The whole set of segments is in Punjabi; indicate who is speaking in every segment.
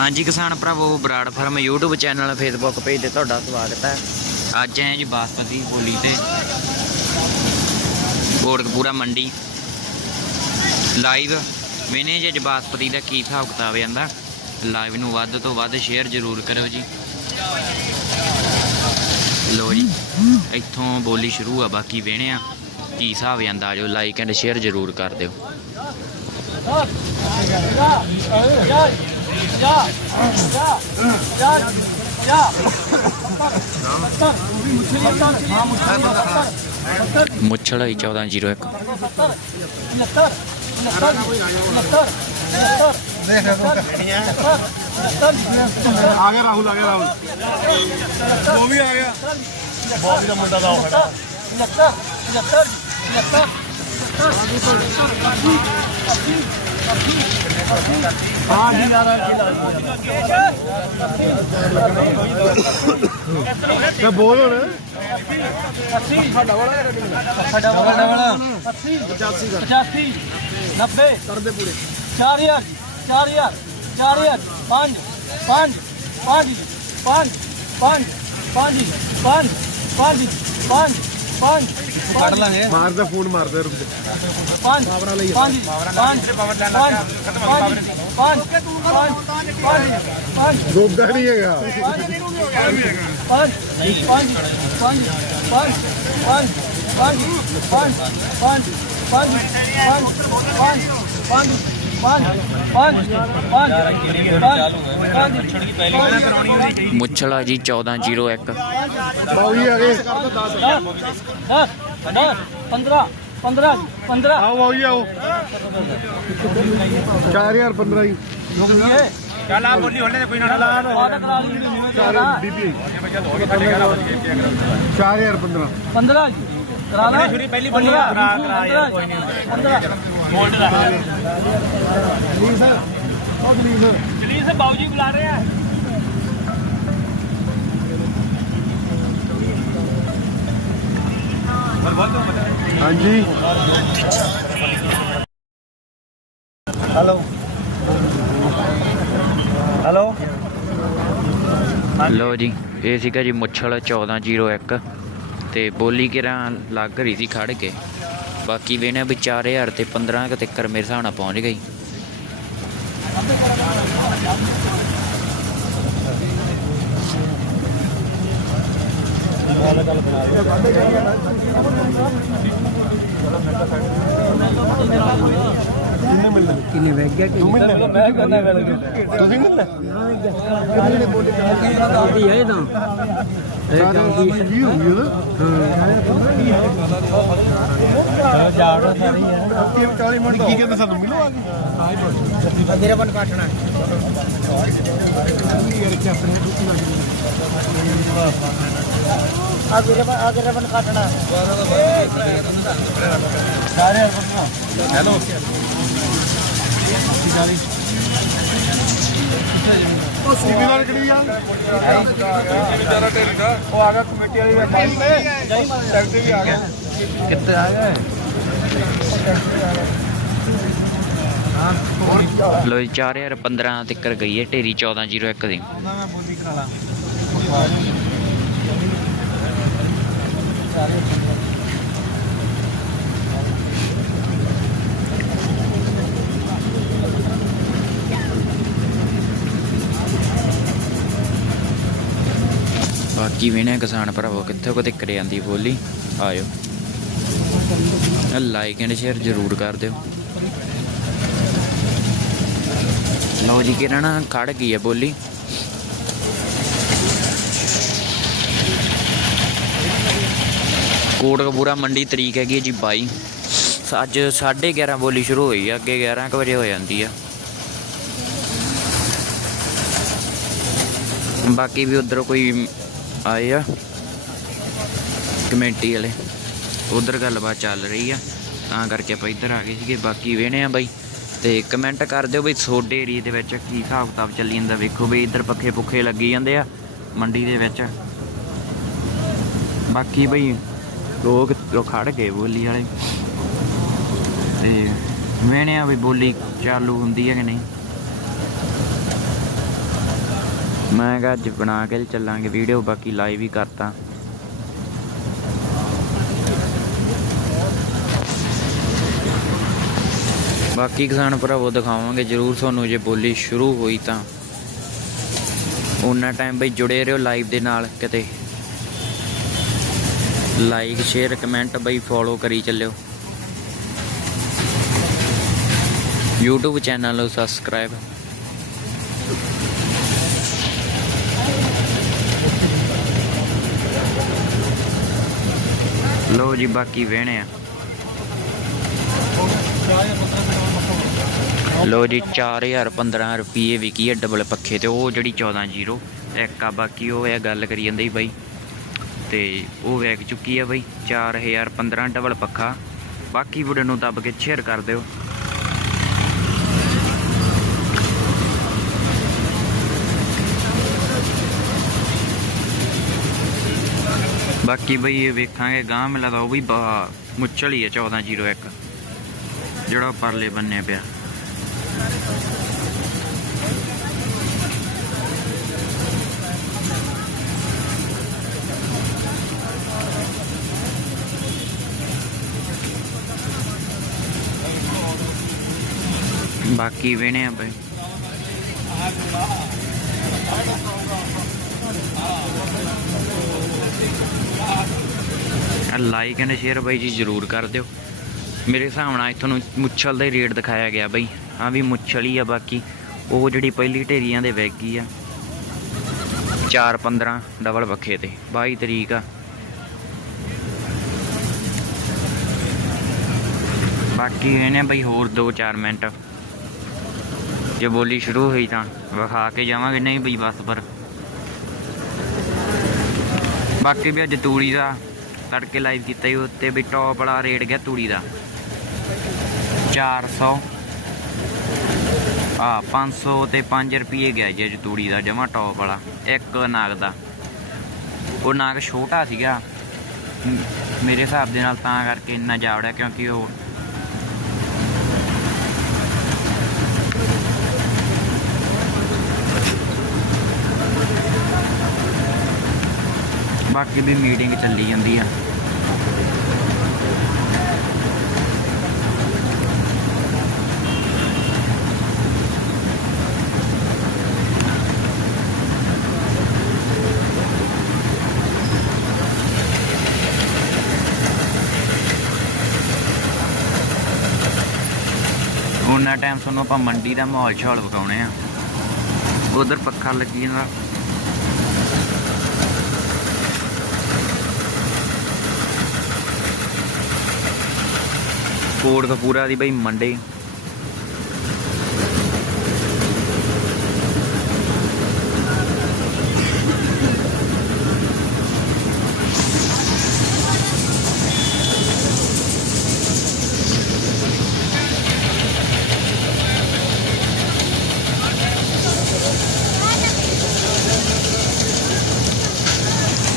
Speaker 1: ਹਾਂਜੀ ਕਿਸਾਨ ਭਰਾਵੋ, Brar farm YouTube channel Facebook page ਤੇ ਤੁਹਾਡਾ ਸਵਾਗਤ ਹੈ। ਅੱਜ ਹੈ ਜੀ ਬਾਸਪਤੀ ਬੋਲੀ ਤੇ। ਕੋਟਕਪੂਰਾ ਮੰਡੀ। ਲਾਈਵ ਮੈਨੇ ਜੀ ਅੱਜ ਬਾਸਪਤੀ ਦਾ ਕੀ ਹਿਸਾਬ ਕਿਤਾਬ ਜਾਂਦਾ ਲਾਈਵ ਨੂੰ ਵੱਧ ਤੋਂ ਵੱਧ ਸ਼ੇਅਰ ਜ਼ਰੂਰ ਕਰਿਓ ਜੀ। ਲੋ ਜੀ, ਇੱਥੋਂ ਬੋਲੀ ਸ਼ੁਰੂ ਆ, ਬਾਕੀ ਵੇਣੇ ਆ। ਕੀ ਹਿਸਾਬ ਜਾਂਦਾ ਆਜੋ ਲਾਈਕ ਐਂਡ ਸ਼ੇਅਰ ਜ਼ਰੂਰ ਕਰ ਦਿਓ। ਜਾ ਜਾ
Speaker 2: ਜਾ ਜਾ ਮੁੱਛੜ ਆ ਗਿਆ ਜੀ ਯਾਰ ਬੋਲ ਹੁਣ ਸਾਡਾ ਵਾਲਾ ਸਾਡਾ ਵਾਲਾ
Speaker 3: 80 85 90 ਕਰਦੇ ਪੂਰੇ 4000 4000 4000 5 5 5 5 5 5 5 5 5 5
Speaker 2: ਕੱਢ ਲਾਂਗੇ ਮਾਰਦਾ ਫੋਨ ਮਾਰਦਾ ਰੁਕ ਜਾ
Speaker 3: 5 5 5 5
Speaker 2: ਗੋਗਾ ਨਹੀਂ ਹੈਗਾ
Speaker 3: ਪੰਜ ਪੰਜ ਪੰਜ ਪੰਜ ਪੰਜ ਪੰਜ ਪੰਜ ਪੰਜ ਪੰਜ ਪੰਜ ਪੰਜ ਪੰਜ ਪੰਜ ਪੰਜ
Speaker 1: ਮੁੱਛਲਾ ਜੀ 1401
Speaker 2: ਬਾਉਜੀ ਆ ਗਏ
Speaker 3: ਦਸ। ਦਸ ਪੰਦਰਾਂ ਪੰਦਰਾਂ ਪੰਦਰਾਂ।
Speaker 2: ਆਓ ਬਾਉਜੀ ਆਓ। 4015 ਜੀ।
Speaker 3: ਚੱਲ ਆ ਬੋਲੀ ਹੋਲੇ ਕੋਈ ਨਾ ਲਾ ਕਰਾ ਲਈ
Speaker 2: ਚਾਰ ਬੀਬੀ। 4015
Speaker 3: ਪੰਦਰਾਂ। ਕਰਾ ਲਾ। ਸ਼ੁਰੂ ਪਹਿਲੀ ਬੋਲੀ ਕਰਾ ਕਰਾ ਕੋਈ ਨਹੀਂ
Speaker 2: ਸਰ ਉਹ
Speaker 3: ਜਲੀਲ ਸੇ ਬਾਊਜੀ ਬੁਲਾ ਰਹੇ ਆ।
Speaker 2: ਹਾਂਜੀ।
Speaker 3: ਹੈਲੋ ਹੈਲੋ
Speaker 1: ਲੋ ਜੀ ਇਹ ਸੀਗਾ ਜੀ ਮੁੱਛਲ 1401 ਤੇ ਬੋਲੀ ਕਿਰਾਂ ਲੱਗ ਰਹੀ ਸੀ ਖੜ ਕੇ। ਬਾਕੀ ਵੇਣੇ ਵੀ 4000 ਤੇ 15 ਕੁ ਤੱਕਰ ਮੇਰੇ ਹਿਸਾਬ ਨਾਲ ਪਹੁੰਚ ਗਈ।
Speaker 2: ਕਿੰਨੇ ਵਗ ਗਿਆ ਤੂੰ ਮਿਲਣਾ?
Speaker 3: ਮੈਂ ਕਰਨਾ ਗੱਲ
Speaker 2: ਤੁਸੀਂ ਮਿਲਣਾ?
Speaker 3: ਆਦੀ ਹੈ ਤਾਂ।
Speaker 2: ਜੀ ਹੋ ਗਈ
Speaker 3: ਹਾਂ। ਜਾੜੋ ਸਾਰੀ ਹੈ
Speaker 2: ਕਿ 40 ਮਿੰਟ ਕੀ ਕਹਿੰਦੇ ਸਾਨੂੰ? ਮਿਲੋ ਆ ਕੇ।
Speaker 3: ਮੇਰੇ ਬਨ ਕਾਟਣਾ ਆ ਵੀਰੇ ਆ ਵੀਰੇ ਬਨ ਕਾਟਣਾ ਸਾਰੇ
Speaker 2: ਹੈਲੋ। ਉਹ ਸੀਵੀ ਨਾਲ ਕਿਹੜੀ ਆ ਵਿਚਾਰਾ ਢੇਰੀ ਦਾ ਉਹ ਆ ਗਿਆ ਕਮੇਟੀ ਵਾਲੇ ਦਾ ਟੈਕਸੀ ਵੀ ਆ ਗਿਆ
Speaker 3: ਕਿੱਥੇ ਆ ਗਏ
Speaker 1: ਲੋ ਜੀ 4000 15 ਤੱਕਰ ਗਈ ਹੈ ਢੇਰੀ 1401 ਦੀ
Speaker 3: ਮੈਂ ਬੋਲੀ ਕਰਾ ਲਾ
Speaker 1: ਬਾਕੀ ਵੇਣੇ ਕਿਸਾਨ ਭਰਾਵੋ? ਕਿੱਥੇ ਕੋ ਤੱਕਰ ਜਾਂਦੀ ਬੋਲੀ? ਆਇਓ। ਲਾਈਕ ਐਂਡ ਸ਼ੇਅਰ ਜ਼ਰੂਰ ਕਰ ਦਿਓ। ਲਓ ਜੀ ਕਿਰਨ ਖੜ ਗਈ ਹੈ ਬੋਲੀ? ਕੋਟਕਪੂਰਾ ਮੰਡੀ ਤਰੀਕ ਹੈਗੀ ਹੈ ਜੀ 22 ਅੱਜ 11:30 ਬੋਲੀ ਸ਼ੁਰੂ ਹੋਈ ਆ, ਅੱਗੇ 11 ਵਜੇ ਹੋ ਜਾਂਦੀ ਆ। ਬਾਕੀ ਵੀ ਉਧਰ ਕੋਈ ਆਏ ਆ। ਕਮੈਂਟੀ ਵਾਲੇ। ਉਧਰ ਗੱਲਬਾਤ ਚੱਲ ਰਹੀ ਆ। ਤਾਂ ਕਰਕੇ ਆਪਾਂ ਇੱਧਰ ਆ ਗਏ ਸੀਗੇ। ਬਾਕੀ ਵੇਣੇ ਆ ਬਾਈ। ਤੇ ਕਮੈਂਟ ਕਰ ਦਿਓ ਬਈ ਤੁਹਾਡੇ ਏਰੀਏ ਦੇ ਵਿੱਚ ਕੀ ਹਿਸਾਬ ਕਿਤਾਬ ਚੱਲੀ ਜਾਂਦਾ। ਵੇਖੋ ਬਈ ਇੱਧਰ ਪੱਖੇ ਪੁੱਖੇ ਲੱਗੀ ਜਾਂਦੇ ਆ ਮੰਡੀ ਦੇ ਵਿੱਚ। ਬਾਕੀ ਬਈ ਲੋਕ ਲੋਕ ਖੜ ਗਏ ਬੋਲੀ ਵਾਲੇ। ਤੇ ਵੇਣੇ ਆ ਵੀ ਬੋਲੀ ਚਾਲੂ ਹੁੰਦੀ ਹੈ ਕਿ ਨਹੀਂ। ਮੈਂ ਕਿਹਾ ਅੱਜ ਬਣਾ ਕੇ ਚੱਲਾਂਗੇ, ਵੀਡੀਓ ਬਾਕੀ ਲਾਈਵ ਹੀ ਕਰਤਾ। ਬਾਕੀ ਕਿਸਾਨ ਭਰਾਵੋ, ਦਿਖਾਵਾਂਗੇ ਜਰੂਰ ਤੁਹਾਨੂੰ ਜੇ ਬੋਲੀ ਸ਼ੁਰੂ ਹੋਈ ਤਾਂ। ਉਹਨਾਂ ਟਾਈਮ ਬਈ ਜੁੜੇ ਰਹੋ ਲਾਈਵ ਦੇ ਨਾਲ ਕਿਤੇ। ਲਾਈਕ ਸ਼ੇਅਰ ਕਮੈਂਟ ਬਈ ਫੋਲੋ ਕਰੀ ਚੱਲਿਓ। YouTube ਚੈਨਲ ਨੂੰ ਸਬਸਕ੍ਰਾਈਬ ਲੋ ਜੀ, ਬਾਕੀ ਵੇਣੇ ਆ। ਲੋ ਜੀ 4015 ਰੁਪਏ ਵਿਕੀ ਹੈ ਡਬਲ ਪੱਖੇ ਤੇ, ਉਹ ਜਿਹੜੀ 14 ਇੱਕ ਆ, ਬਾਕੀ ਉਹ ਹੈ ਗੱਲ ਕਰੀ ਜਾਂਦੇ ਸੀ ਬਾਈ। ਤੇ ਉਹ ਵੇਚ ਚੁੱਕੀ ਆ ਬਾਈ 4015 ਡਬਲ ਪੱਖਾ। ਬਾਕੀ ਵੀਡੀਓ ਨੂੰ ਦੱਬ ਕੇ ਸ਼ੇਅਰ ਕਰ ਦਿਓ। ਬਾਕੀ ਬਈ ਇਹ ਵੇਖਾਂਗੇ ਗਾਂ ਮਿਲਦਾ ਉਹ ਵੀ ਬਾ- ਮੁੱਛਲ ਹੀ ਹੈ 1401 ਜਿਹੜਾ ਪਰਲੇ ਬੰਨੇ ਪਿਆ ਬਾਕੀ ਵੇਣੇ ਆ ਬਈ ਲਾਈਕ ਐਂਡ ਸ਼ੇਅਰ ਬਾਈ ਜੀ ਜਰੂਰ ਕਰ ਦਿਓ। ਮੇਰੇ ਹਿਸਾਬ ਨਾਲ ਇੱਥੋਂ ਨੂੰ ਮੁੱਛਲ ਦਾ ਹੀ ਰੇਟ ਦਿਖਾਇਆ ਗਿਆ ਬਾਈ। ਆ ਵੀ ਮੁੱਛਲ ਹੀ ਆ ਬਾਕੀ। ਉਹ ਜਿਹੜੀ ਪਹਿਲੀ ਢੇਰੀਆਂ ਦੇ ਵੈਗ ਗਈ ਆ। 4 15 ਡਬਲ ਪੱਖੇ ਤੇ। 22 ਤਰੀਕ ਆ। ਬਾਕੀ ਇਹਨੇ ਬਈ ਹੋਰ 2-4 ਮਿੰਟ। ਜੇ ਬੋਲੀ ਸ਼ੁਰੂ ਹੋਈ ਤਾਂ ਵਿਖਾ ਕੇ ਜਾਵਾਂਗੇ। ਨਹੀਂ ਬਈ ਬਸ ਪਰ। ਬਾਕੀ ਵੀ ਅੱਜ ਤੂੜੀ ਦਾ ਤੜਕੇ ਲਾਈਵ ਕੀਤਾ ਸੀ ਉੱਤੇ ਵੀ ਟੌਪ ਵਾਲਾ ਰੇਟ ਗਿਆ ਤੂੜੀ ਦਾ। 400 ਆ 500 ਤੇ 5 ਰੁਪਏ ਗਿਆ ਜੀ ਅੱਜ ਤੂੜੀ ਦਾ, ਜਮਾ ਟੌਪ ਵਾਲਾ, ਇੱਕ ਨਾਗ ਦਾ। ਉਹ ਨਾਗ ਛੋਟਾ ਸੀਗਾ। ਮੇਰੇ ਹਿਸਾਬ ਦੇ ਨਾਲ ਤਾਂ ਕਰਕੇ ਇੰਨਾ ਜਾਵੜਿਆ, ਕਿਉਂਕਿ ਉਹ ਬਾਕੀ ਵੀ ਮੀਟਿੰਗ ਚੱਲੀ ਜਾਂਦੀ ਆ। ਉਹਨਾਂ ਟਾਈਮ ਤੁਹਾਨੂੰ ਆਪਾਂ ਮੰਡੀ ਦਾ ਮਾਹੌਲ ਛਾਲ ਵਿਖਾਉਣੇ ਆ। ਉਧਰ ਪੱਖਾ ਲੱਗੀ ਜਾਂਦਾ। ਕੋਟ ਕਪੂਰਾ ਦੀ ਬਈ ਮੰਡੇ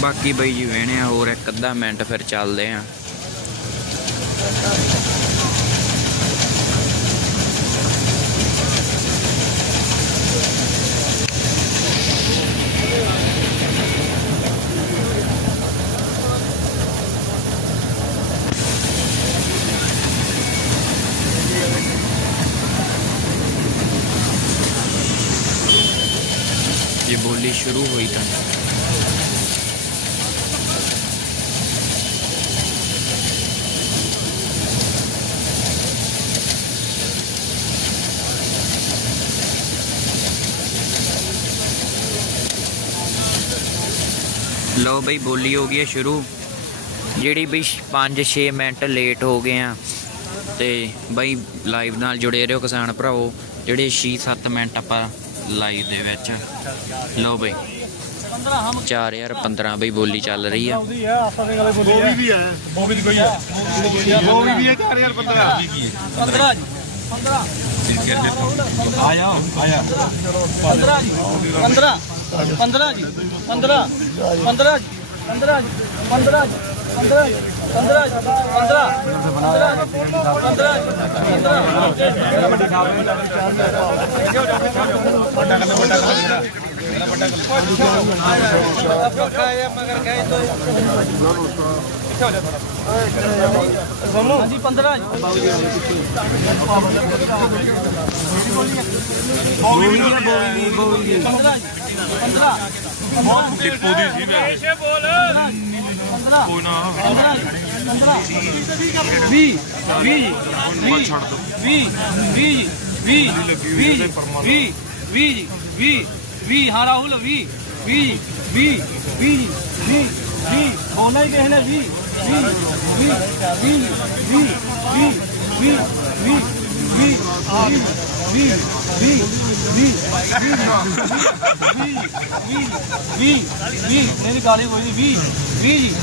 Speaker 1: ਬਾਕੀ ਬਈ ਜੀ ਵੇਣੇ ਹੋਰ ਇੱਕ ਅੱਧਾ ਮਿੰਟ ਫਿਰ ਚੱਲਦੇ ਆ ਜੇ ਬੋਲੀ ਸ਼ੁਰੂ ਹੋਈ ਤਾਂ ਲਓ ਬਈ ਬੋਲੀ ਹੋ ਗਈ ਹੈ ਸ਼ੁਰੂ। ਜਿਹੜੀ ਬਈ 5-6 ਮਿੰਟ ਲੇਟ ਹੋ ਗਏ ਆ ਤੇ ਬਈ ਲਾਈਵ ਨਾਲ ਜੁੜੇ ਰਹੋ ਕਿਸਾਨ ਭਰਾਵੋ ਜਿਹੜੇ 6-7 ਮਿੰਟ ਆਪਾਂ ਲਾਈਵ ਦੇ ਵਿੱਚ। ਲਓ ਬਈ 4015 ਬਈ ਬੋਲੀ ਚੱਲ ਰਹੀ ਆ।
Speaker 3: ਬੋਲੀ
Speaker 2: ਵੀ ਹੈ
Speaker 3: ਬੋਬੀ ਦੀ ਕੋਈ ਹੈ
Speaker 2: ਬੋਵੀ ਵੀ ਹੈ 4015
Speaker 3: 15 ਜੀ 15 ਆਇਆ ਆਇਆ 15 ਜੀ। 15 15 ਜੀ 15 15 ਜੀ 15 ਜੀ 15 ਜੀ 15 ਜੀ 15 ਜੀ 15 15 15 ਹਾਂਜੀ 15 ਜੀ ਬੋਲੀ ਹੈ ਬੋਲੀ ਬੋਲੀ 15 ਜੀ। 15
Speaker 2: ਟਿੱਪੂ ਦੀ ਸੀ ਵੈਸੇ
Speaker 3: ਬੋਲ 15
Speaker 2: ਕੋਈ ਨਾ
Speaker 3: 15 20 20
Speaker 2: ਛੱਡ ਦੋ।
Speaker 3: 20 20 20 20 20 20 20 ਹਾਂ ਰਾਹੁਲ 20 20 20 20 20 20 ਬੋਲਣਾ ਹੀ ਕਿਸੇ ਨੇ 20 20 20 20 20 20 20 ਮੇਰੀ ਗਾਲੀ ਕੋਈ ਨਹੀਂ 20 20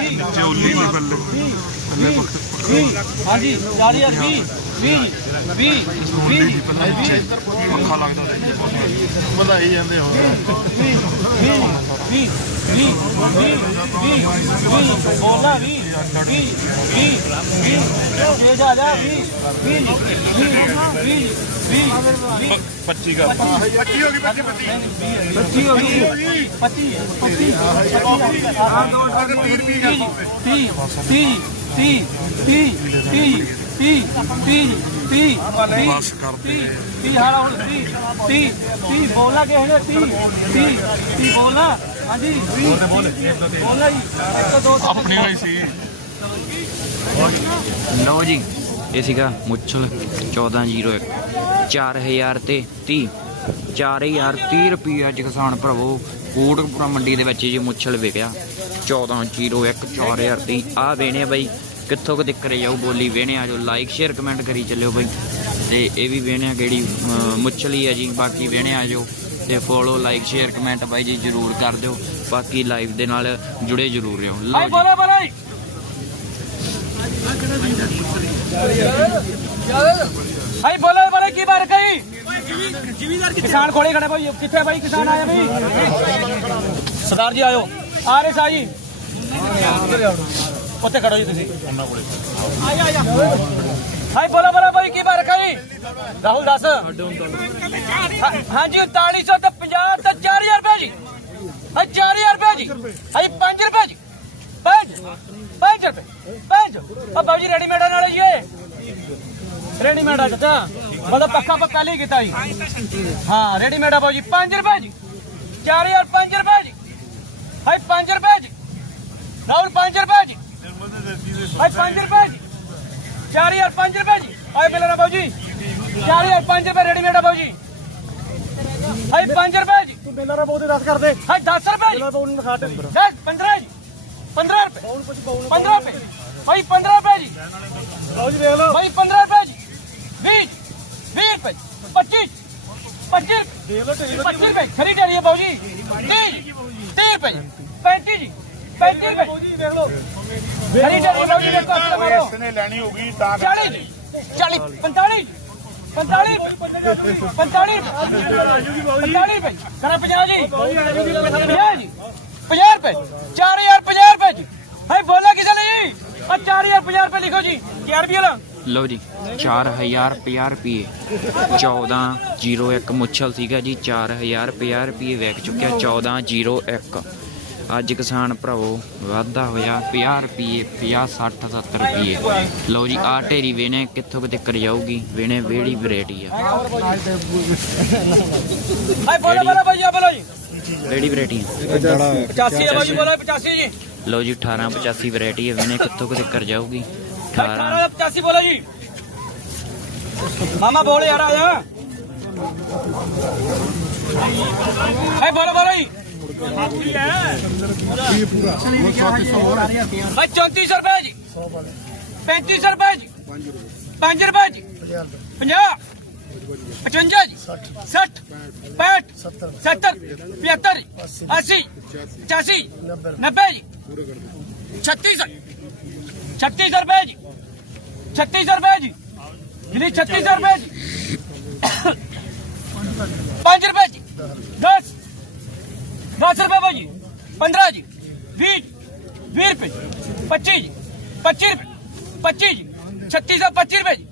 Speaker 3: ਜੀ
Speaker 2: ਚੌਲੀ ਦੀ ਬੱਲੇ
Speaker 3: ਹਾਂਜੀ 40 20 20 20 20
Speaker 2: ਪੱਖਾ ਲੱਗਦਾ ਵਧਾਈ ਜਾਂਦੇ ਹੁਣ
Speaker 3: ਬੋਲਣਾ ਵੀ ਵੀ ਵੀ ਵੀ ਇਹ ਜਾ ਜਾ ਵੀ ਵੀ ਵੀ ਵੀ ਵੀ
Speaker 2: 25 ਕਰ 25 ਹੋ ਗਈ 25
Speaker 3: ਪੱਚੀ ਹੋ ਗਈ ਪੱਚੀ ਪੱਚੀ ਤੀਹ ਤੀਹ ਤੀਹ ਤੀਹ ਤੀਹ ਤੀਹ ਤੀਹ ਤੀਹ
Speaker 2: ਬਸ ਕਰ ਦੇ।
Speaker 3: ਤੀਹ ਹਾਲਾ ਹੁਣ ਤੀਹ ਤੀਹ ਤੀਹ ਬੋਲਣਾ ਕਿਸੇ ਨੇ ਤੀਹ ਤੀਹ ਤੀਹ ਬੋਲਣਾ ਹਾਂਜੀ ਬੋਲ ਬੋਲ ਬੋਲਣਾ ਜੀ। ਇੱਕ ਦੋ ਤਿੰਨ
Speaker 2: ਆਪਣੀ ਵਾਲੀ ਸੀ।
Speaker 1: ਲਓ ਜੀ ਇਹ ਸੀਗਾ ਮੁੱਛਲ 1401 4000 ਤੇ 30 4030 ਰੁਪਏ ਅੱਜ ਕਿਸਾਨ ਭਰਾਵੋ ਕੋਟਕਪੁਰਾ ਮੰਡੀ ਦੇ ਵਿੱਚ ਜੀ ਮੁੱਛਲ ਵਿਕਿਆ। 1401 4030 ਆ ਵੇਣੇ ਬਾਈ ਕਿੱਥੋਂ ਕੁ ਦਿੱਕਰ ਜਾਊ ਬੋਲੀ ਵੇਣੇ ਆ ਜੋ ਲਾਈਕ ਸ਼ੇਅਰ ਕਮੈਂਟ ਕਰੀ ਚੱਲਿਓ ਬਾਈ। ਤੇ ਇਹ ਵੀ ਵੇਣੇ ਆ ਕਿਹੜੀ ਮੁੱਛਲੀ ਆ ਜੀ ਬਾਕੀ ਵੇਣੇ ਆ ਜੋ ਤੇ ਫੋਲੋ ਲਾਈਕ ਸ਼ੇਅਰ ਕਮੈਂਟ ਬਾਈ ਜੀ ਜਰੂਰ ਕਰ ਦਿਓ। ਬਾਕੀ ਲਾਈਵ ਦੇ ਨਾਲ ਜੁੜੇ ਜਰੂਰ ਰਹੋ। ਲਓ ਜੀ।
Speaker 3: ਬੋਲੇ ਬੋਲੇ। ਹਾਈ ਬੋਲੇ ਬੋਲੇ, ਕੀ ਬਾਤ ਕਹੀ? ਕਿਸਾਨ ਖੋਲੇ ਖੜੇ ਭਾਈ, ਕਿੱਥੇ ਭਾਈ, ਕਿਸਾਨ ਆਇਆ ਭਾਈ? ਸਰਦਾਰ ਜੀ, ਆਇਓ। ਆ ਰਹੇ ਸਾਹ ਜੀ ਉੱਥੇ ਖੜੋ ਜੀ ਤੁਸੀਂ। ਆਇਆ ਆਇਆ ਹਾਈ ਬੋਲੇ ਬੋਲੇ, ਭਾਈ, ਕੀ ਬਾਤ ਕਹੀ? ਰਾਹੁਲ, ਦੱਸ। ਹਾਂ- ਹਾਂਜੀ 3900 ਤੇ 50 ਤੇ 4000 ਰੁਪਏ ਜੀ। ਹਾਈ 4000 ਰੁਪਏ ਜੀ। ਹਾਈ 5 ਰੁਪਏ ਜੀ। 5 5 ਰੁਪਏ 5 ਆ ਬਾਬੂ ਜੀ, ਰੈਡੀਮੇਡ ਨਾਲੇ ਜੀ ਇਹ। ਰੈਡੀਮੇਡ ਆ ਚਾਚਾ ਮਤਲਬ ਪੱਕਾ ਪੱਕਾ ਲਈ ਕੀਤਾ ਜੀ। ਹਾਂ, ਰੈਡੀਮੇਡ ਆ ਬਾਬੂ ਜੀ 5 ਰੁਪਏ ਜੀ। 4000 5 ਰੁਪਏ ਜੀ। ਹਾਈ 5 ਰੁਪਏ ਜੀ। ਰਾਹੁਲ 5 ਰੁਪਏ ਜੀ। ਹਾਈ 5 ਰੁਪਏ ਜੀ। 4000 5 ਰੁਪਏ ਜੀ। ਹਾਈ ਬਿਲਰਾ ਬਾਬੂ ਜੀ। 4000 5 ਰੁਪਏ ਰੈਡੀਮੇਡ ਆ ਬਾਬੂ ਜੀ। ਹਾਈ 5 ਰੁਪਏ ਜੀ।
Speaker 2: ਤੂੰ ਬੇਲਾ ਬਹੁਤ ਦੱਸ ਕਰ ਦੇ।
Speaker 3: ਹਾਈ 10 ਰੁਪਏ ਜੀ।
Speaker 2: ਬਹੁਤ ਨੂੰ ਦਿਖਾ ਦੇ
Speaker 3: 10 15 ਜੀ। 15 ਰੁਪਏ। 15 ਰੁਪਏ। ਭਾਈ 15 ਰੁਪਏ ਜੀ।
Speaker 2: ਲਓ ਜੀ ਦੇਖ ਲਓ।
Speaker 3: ਭਾਈ 15 ਰੁਪਏ ਜੀ। 20 20 ਰੁਪਏ 25 25
Speaker 2: ਦੇਖ ਲਓ ਢੇਰੀ
Speaker 3: 25 ਰੁਪਏ ਖਰੀਦਾਰੀ ਹੈ ਬਾਊ ਜੀ। 30 30 ਰੁਪਏ 35 ਜੀ। 35 ਰੁਪਏ
Speaker 2: ਜੀ। ਦੇਖ ਲਓ।
Speaker 3: ਖਰੀਦਾਰੀ ਬਾਊ ਜੀ ਦੇਖੋ ਮਾਰੋ
Speaker 2: ਨੇ ਲੈਣੀ ਹੋਗੀ ਤਾਂ
Speaker 3: 40 ਜੀ। 40 45 45 45 45 ਰੁਪਏ। ਕਰਾ 50 ਜੀ। 50 ਜੀ। 50 ਰੁਪਏ। 4000 50 ਰੁਪਏ ਜੀ। ਹਾਈ ਬੋਲਾ ਕਿਸੇ ਲਈ। ਆ 4000 50 ਰੁਪਏ ਲਿਖੋ ਜੀ। 11 ਰੁਪਏ ਵਾਲਾ।
Speaker 1: ਲਓ ਜੀ 4050 ਰੁਪਏ। 1401 ਮੁੱਛਲ ਸੀਗਾ ਜੀ। 4050 ਰੁਪਏ ਵਿਕ ਚੁੱਕਿਆ। 1401 ਅੱਜ ਕਿਸਾਨ ਭਰਾਵੋ ਵਾਧਾ ਹੋਇਆ 50 ਰੁਪਏ 50 60 70 ਰੁਪਏ ਲਓ ਜੀ ਆ ਢੇਰੀ ਵੇਣੇ ਕਿੱਥੋਂ ਕਿਤੇ ਕਰ ਜਾਊਗੀ? ਵੇਣੇ ਵੇੜੀ ਵੈਰਾਈਟੀ ਆ।
Speaker 3: ਹਾਈ ਬੋਲਾ ਬੋਲਾ ਭਈਆ ਬੋਲੋ ਜੀ।
Speaker 1: ਵੇੜੀ ਵੈਰਾਈਟੀ
Speaker 3: 85 ਹੈ ਬਾਜੀ ਬੋਲਾ 85 ਜੀ।
Speaker 1: ਲਓ ਜੀ 1885 ਵੈਰਾਈਟੀ ਹੈ ਵੇਣੇ ਕਿੱਥੋਂ ਕਿਤੇ ਕਰ ਜਾਊਗੀ? 18
Speaker 3: 18 ਦਾ 85 ਬੋਲੋ ਜੀ। ਮਾਮਾ ਬੋਲ ਯਾਰ ਆ ਜਾ। ਹਾਈ ਬੋਲੋ ਬੋਲੋ ਜੀ। ਭਾਈ 3400 ਰੁਪਏ ਜੀ। 3500 ਰੁਪਏ ਜੀ। 5 ਰੁਪਏ ਜੀ। 50 55 ਜੀ। 60 65 70 75 80 85 90 ਜੀ। 36 36 ਰੁਪਏ ਜੀ। 36 ਰੁਪਏ ਜੀ। ਜੀ 36 ਰੁਪਏ ਜੀ। 5 ਰੁਪਏ ਜੀ। 10 10 रुपए भाजी 15 जी 20 20 रुपए पच्चीस जी पच्चीस रुपए पच्चीस जी छत्तीस सौ पच्चीस रुपए जी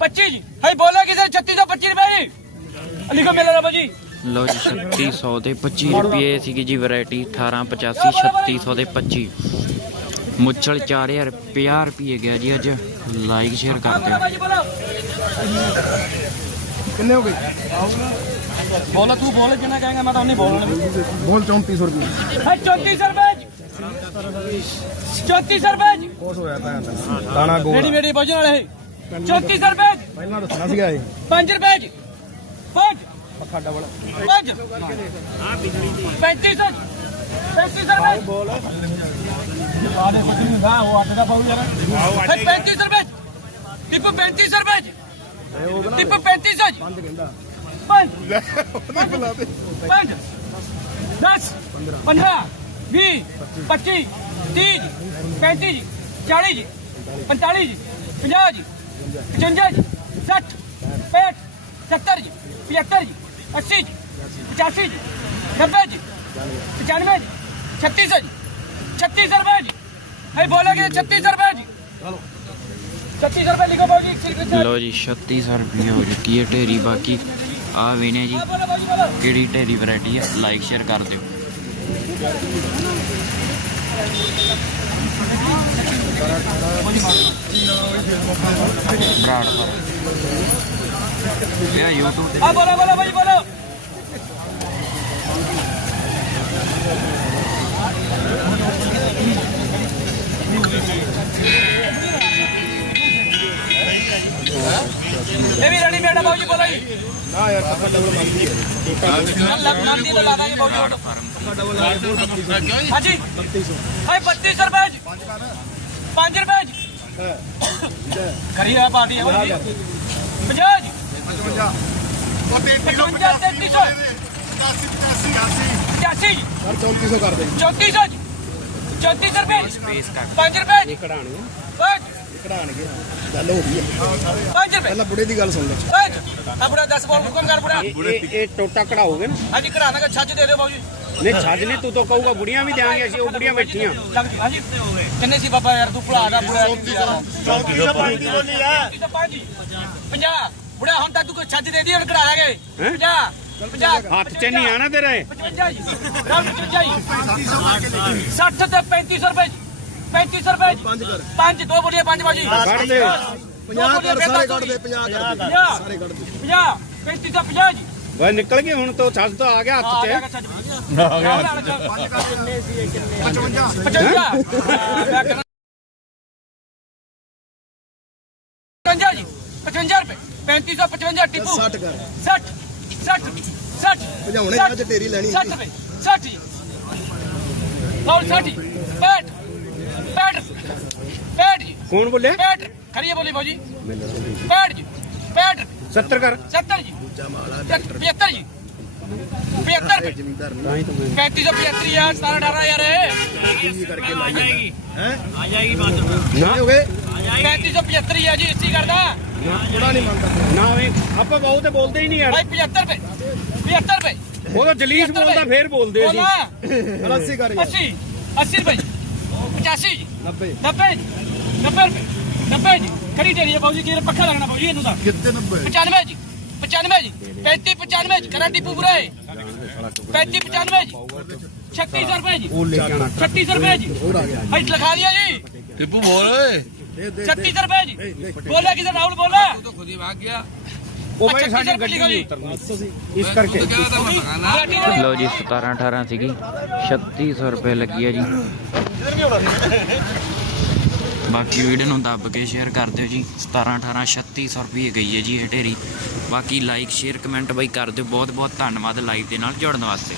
Speaker 3: पच्चीस जी हाई बोला कि सर छत्तीस सौ पच्चीस रुपए जी अली को मिला भाजी
Speaker 1: ਲੋ ਜੀ 3600 ਦੇ 25 ਰੁਪਏ ਸੀਗੀ ਜੀ ਵੈਰਾਈਟੀ 1885 3600 ਦੇ 25 ਮੁੱਛਲ 4000 50 ਰੁਪਏ ਗਿਆ ਜੀ ਅੱਜ ਲਾਈਕ ਸ਼ੇਅਰ ਕਰ ਦਿਓ
Speaker 2: ਕਿੰਨੇ ਹੋ ਗਏ
Speaker 3: ਬੋਲੋ ਤੂੰ ਬੋਲ ਜਿੰਨਾ ਕਹੇਗਾ ਮੈਂ ਤਾਂ ਉਨੀ ਬੋਲਣਾ।
Speaker 2: ਬੋਲ 3400 ਰੁਪਏ।
Speaker 3: ਹੈ 3400 ਰੁਪਏ 3400 ਰੁਪਏ
Speaker 2: ਕੋਸ ਹੋਇਆ ਤਾਂ ਦਾਣਾ ਗੋਲ।
Speaker 3: ਰੈਡੀ ਮੇਡੀ ਵਜਨ ਵਾਲੇ। 3400 ਰੁਪਏ
Speaker 2: ਪਹਿਲਾਂ ਦੱਸਣਾ ਸੀਗਾ ਇਹ।
Speaker 3: 5 ਰੁਪਏ 5
Speaker 2: ਪੱਖਾ ਡਬਲ
Speaker 3: 5 3500 3500 ਰੁਪਏ ਬੋਲ ਆ ਦੇ ਕੁਝ ਨਹੀਂ ਦਾ ਉਹ ਅੱਟ ਦਾ ਪਾਉ ਯਾਰ। 3500 ਰੁਪਏ ਟਿਪ 3500 ਰੁਪਏ ਟਿਪ
Speaker 2: दस पंद्रह
Speaker 3: बीस
Speaker 2: पच्चीस तीस पैंतीस चालीस
Speaker 3: पैंतालीस पचास पचवंजा जी सठ पैंठ सत्तर जी पचहत्तर जी अस्सी जी पचासी जी नब्बे जी पचानवे जी छत्तीस जी छत्तीस रुपए जी अरे बोलेंगे छत्तीस रुपए जी छत्तीस रुपए लिखो
Speaker 1: जी छत्तीस रुपये हो चुकी है ढेरी बाकी ਆ ਵੇਨੇ ਜੀ, ਕਿਹੜੀ ਢੇਰੀ ਵੈਰਾਈਟੀ ਆ ਲਾਈਕ ਸ਼ੇਅਰ ਕਰ ਦਿਓ। ਬਰਾੜ ਪਰ। ਇਹ YouTube ਤੇ।
Speaker 3: ਆ ਬੋਲੋ ਬੋਲੋ ਭਾਈ ਬੋਲੋ। ਇਹ ਵੀ ਰਣੀ ਮੇਡਾ ਬਾਬੂ ਜੀ, ਬੋਲੋ ਜੀ।
Speaker 2: ਨਾ ਯਾਰ ਸਭ ਡਬਲ ਮੰਗਦੀ ਹੈ ਮੰਦੀ ਲਗਾ ਦਾਂਗੇ ਬਹੁਤ ਹਾਂਜੀ 3200
Speaker 3: ਹਾਏ 3200
Speaker 2: ਰੁਪਏ
Speaker 3: ਜੀ 5 ਰੁਪਏ ਜੀ ਖਰੀ ਆ ਪਾਦੀ
Speaker 2: ਹੈ
Speaker 3: 50 ਜੀ 55 ਉਹ 3350 3300 85 85
Speaker 2: 84 3400 ਕਰ ਦੇ
Speaker 3: 3400 ਜੀ
Speaker 1: 3400 ਰੁਪਏ
Speaker 3: 5 ਰੁਪਏ ਜੀ
Speaker 2: ਕਢਾਣੇ ਕਢਾਣਗੇ
Speaker 3: ਹੁਣ
Speaker 4: ਤੱਕ ਛੱਜ
Speaker 3: ਦੇ ਦੀ ਹੁਣ ਕਢਾ ਲਾਂਗੇ
Speaker 4: ਹੱਥ ਚ ਨਹੀਂ ਆਣਾ ਤੇਰੇ।
Speaker 3: 55 55 60 ਤੇ 3500 ਰੁਪਏ ਜੀ 35 ਰੁਪਏ
Speaker 2: ਪੰਜ ਕਰ।
Speaker 3: ਪੰਜ ਦੋ ਬੋਲੀਆਂ ਪੰਜ ਬਾਜੀ।
Speaker 4: ਕੱਢ ਦੇ।
Speaker 2: 50 ਕਰ ਸਾਰੇ ਕੱਢ ਦੇ 50 ਕਰ ਦੇ। ਸਾਰੇ ਕੱਢ ਦੇ।
Speaker 3: 50 35 ਤੋਂ 50 ਜੀ।
Speaker 4: ਬਈ ਨਿਕਲ ਗਏ ਹੁਣ ਤੋਂ ਛੱਜ ਤਾਂ ਆ ਗਿਆ
Speaker 3: ਆ
Speaker 4: ਹੱਥ
Speaker 3: ਗਿਆ
Speaker 4: 'ਚ
Speaker 3: ਛੱਜ ਆ ਗਿਆ। 55 55 ਜੀ। 55 ਰੁਪਏ। 3555 ਟਿਪੂ।
Speaker 2: 60 ਕਰ।
Speaker 3: 60 60 60
Speaker 2: ਭਜਾਉਣੇ ਅੱਜ ਢੇਰੀ ਲੈਣੀ।
Speaker 3: 60 ਰੁਪਏ। 60 ਜੀ। ਹੋਰ 60 65 65 65 ਜੀ।
Speaker 4: ਕੌਣ ਬੋਲਿਆ?
Speaker 3: ਪੈਂਹਠ ਖਰੀਏ ਬੋਲੀ ਭਾਜੀ ਪੈਂਹਠ ਜੀ ਪੈਂਹਠ
Speaker 4: 70 ਕਰ।
Speaker 3: 70 ਜੀ। 75 ਜੀ। 75 ਰੁਪਏ
Speaker 2: ਜ਼ਮੀਂਦਾਰ
Speaker 3: 3575 ਯਾਰ 17 18 ਯਾਰ।
Speaker 2: ਨਹੀਂ ਕਰਕੇ ਲਾਈ ਜਾਏਗੀ ਹੈ
Speaker 4: ਨਾ
Speaker 2: ਹੋ ਗਏ
Speaker 3: 3575 ਹੈ ਜੀ ਇਸੀ ਕਰਦਾ।
Speaker 2: ਥੋੜਾ ਨਹੀਂ ਮੰਗਦਾ
Speaker 4: ਨਾ ਵੇ ਆਪਾਂ ਬਹੁ ਤੇ ਬੋਲਦੇ ਹੀ ਨਹੀਂ ਯਾਰ।
Speaker 3: ਭਾਈ 75 ਰੁਪਏ 75 ਰੁਪਏ
Speaker 4: ਉਹ ਤਾਂ ਜਲੀਸ ਬੋਲਦਾ ਫੇਰ ਬੋਲਦੇ ਸੀ
Speaker 3: ਬੋਲਾ
Speaker 2: 80 ਕਰ ਯਾਰ।
Speaker 3: 80 80 ਰੁਪਏ। 85 ਜੀ
Speaker 2: 90
Speaker 3: 90 ਜੀ 90 ਰੁਪਏ। 90 ਜੀ। ਖਰੀ ਢੇਰੀ ਹੈ ਬਾਬੂ ਜੀ ਕੀ ਪੱਖਾ ਲੱਗਣਾ ਬਾਬੂ ਜੀ ਇਹਨੂੰ ਤਾਂ?
Speaker 2: ਕਿੱਥੇ 90
Speaker 3: 95 ਜੀ। 95 ਜੀ। 35 95 ਜੀ। ਕਰਾਂ ਟਿਪੂ ਪੂਰਾ ਹੈ 35 95 ਜੀ। 3600 ਰੁਪਏ ਜੀ।
Speaker 4: ਉਹ ਲੈ ਕੇ ਆਣਾ
Speaker 3: 3600 ਰੁਪਏ ਜੀ।
Speaker 2: ਹੋਰ ਆ ਗਿਆ
Speaker 3: ਹਾਈਟ ਲਿਖਾ ਦਿਆ ਜੀ।
Speaker 5: ਟਿੱਪੂ ਬੋਲ ਓਏ।
Speaker 2: ਦੇ ਦੇ
Speaker 3: 3600 ਰੁਪਏ ਜੀ। ਬੋਲਾ ਕਿਧਰ ਰਾਹੁਲ ਬੋਲਾ
Speaker 5: ਤੂੰ ਖੁਦ ਹੀ ਭਾਗ ਗਿਆ।
Speaker 4: ਉਹ ਸਾਡੀ ਗੱਡੀ? ਨਹੀਂ ਉਤਰਨੀ। ਇਸ ਕਰਕੇ।
Speaker 1: ਲੋ। ਜੀ 17 18 ਸੀਗੀ। 3600 ਰੁਪਏ ਲੱਗੀ ਹੈ ਜੀ। ਬਾਕੀ ਵੀਡੀਓ ਨੂੰ ਦੱਬ ਕੇ ਸ਼ੇਅਰ ਕਰ ਦਿਓ ਜੀ। 17 18 3600 ਰੁਪਏ ਗਈ ਹੈ ਜੀ ਇਹ ਢੇਰੀ। ਬਾਕੀ ਲਾਈਕ ਸ਼ੇਅਰ ਕਮੈਂਟ ਬਾਈ ਕਰ ਦਿਓ। ਬਹੁਤ ਬਹੁਤ ਧੰਨਵਾਦ ਲਾਈਵ ਦੇ ਨਾਲ ਜੁੜਨ ਵਾਸਤੇ।